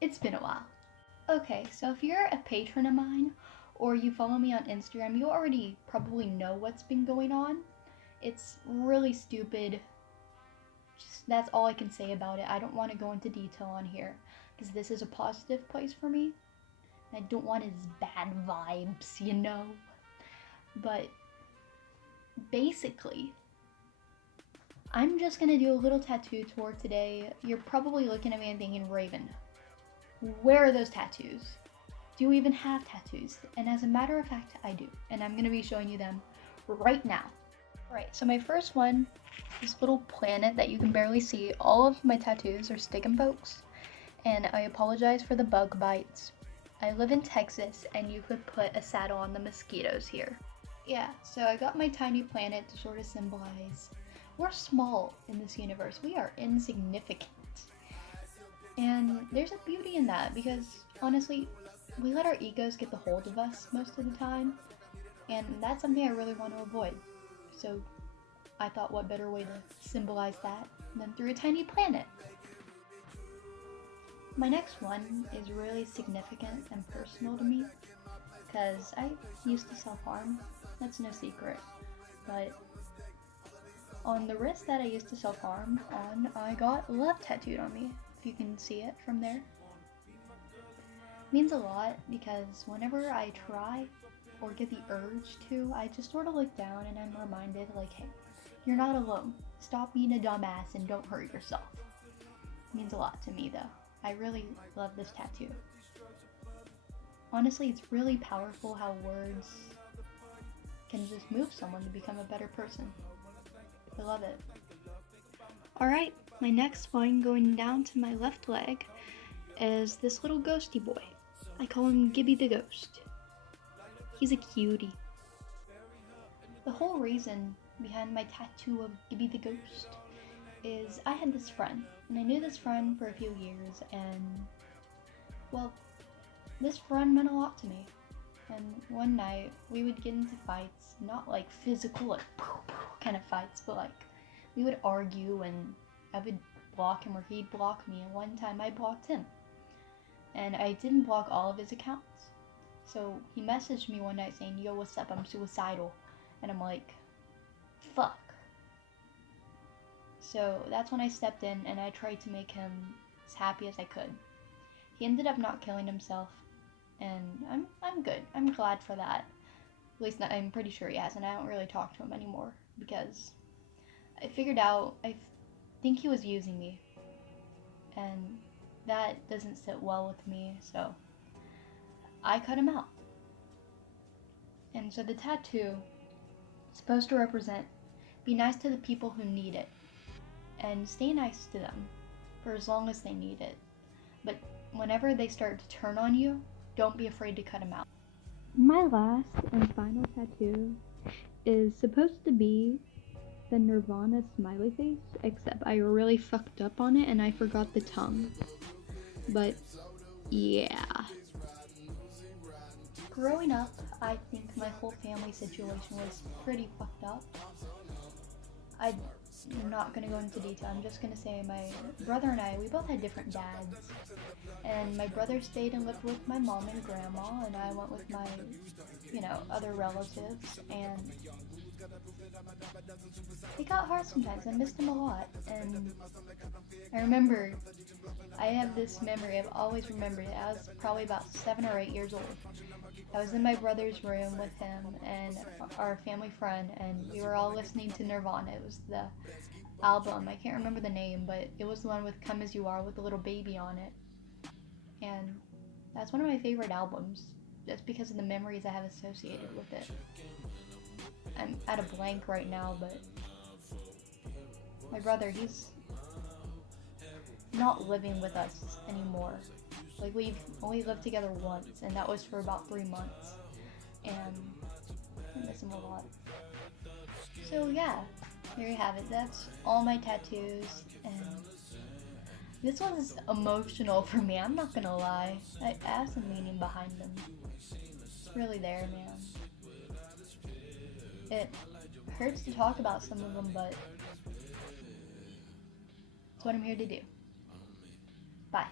It's been a while. Okay, so if you're a patron of mine or you follow me on Instagram, you already probably know what's been going on. It's really stupid. That's all I can say about it. I don't want to go into detail on here because this is a positive place for me. I don't want his bad vibes. But basically, I'm just gonna do a little tattoo tour today. You're probably looking at me and thinking, Raven, where are those tattoos? Do you even have tattoos? And as a matter of fact, I do. And I'm gonna be showing you them right now. Alright, so my first one, this little planet that you can barely see. All of my tattoos are stick and pokes. And I apologize for the bug bites. I live in Texas and you could put a saddle on the mosquitoes here. Yeah, so I got my tiny planet to sort of symbolize we're small in this universe. We are insignificant. And there's a beauty in that because honestly, we let our egos get the hold of us most of the time, and that's something I really want to avoid. So I thought what better way to symbolize that than through a tiny planet. My next one is really significant and personal to me because I used to self-harm. That's no secret. But on the wrist that I used to self-harm on, I got love tattooed on me, if you can see it from there. It means a lot because whenever I try or get the urge to, I just sort of look down and I'm reminded like, hey, you're not alone. Stop being a dumbass and don't hurt yourself. It means a lot to me though. I really love this tattoo. Honestly, it's really powerful how words can just move someone to become a better person. I love it. Alright, my next one going down to my left leg is this little ghosty boy. I call him Gibby the Ghost. He's a cutie. The whole reason behind my tattoo of Gibby the Ghost is I had this friend, and I knew this friend for a few years, and well, this friend meant a lot to me. And one night we would get into fights, not like physical, like kind of fights, but like we would argue and I would block him or he'd block me, and one time I blocked him. And I didn't block all of his accounts. So he messaged me one night saying, yo, what's up, I'm suicidal. And I'm like, fuck. So that's when I stepped in and I tried to make him as happy as I could. He ended up not killing himself, and I'm good. I'm glad for that. At least I'm pretty sure he hasn't. I don't really talk to him anymore because I figured out I think he was using me, and that doesn't sit well with me, so I cut him out. And so the tattoo is supposed to represent be nice to the people who need it and stay nice to them for as long as they need it. But whenever they start to turn on you, don't be afraid to cut them out. My last and final tattoo is supposed to be the Nirvana smiley face, except I really fucked up on it and I forgot the tongue. But yeah. Growing up, I think my whole family situation was pretty fucked up. I'm not gonna go into detail. I'm just gonna say my brother and I, we both had different dads. And my brother stayed and lived with my mom and grandma, and I went with my, other relatives. And it got hard sometimes. I missed him a lot. And I remember, I have this memory, I've always remembered it. I was probably about 7 or 8 years old. I was in my brother's room with him and our family friend, and we were all listening to Nirvana. It was the album, I can't remember the name, but it was the one with Come As You Are with the little baby on it. And that's one of my favorite albums, just because of the memories I have associated with it. I'm at a blank right now, but my brother, he's not living with us anymore. Like, we've only lived together once, and that was for about 3 months. And I miss him a lot. So yeah, there you have it. That's all my tattoos, and this one's emotional for me, I'm not gonna lie. I have some meaning behind them. It's really there, man. It hurts to talk about some of them, but it's what I'm here to do. Bye.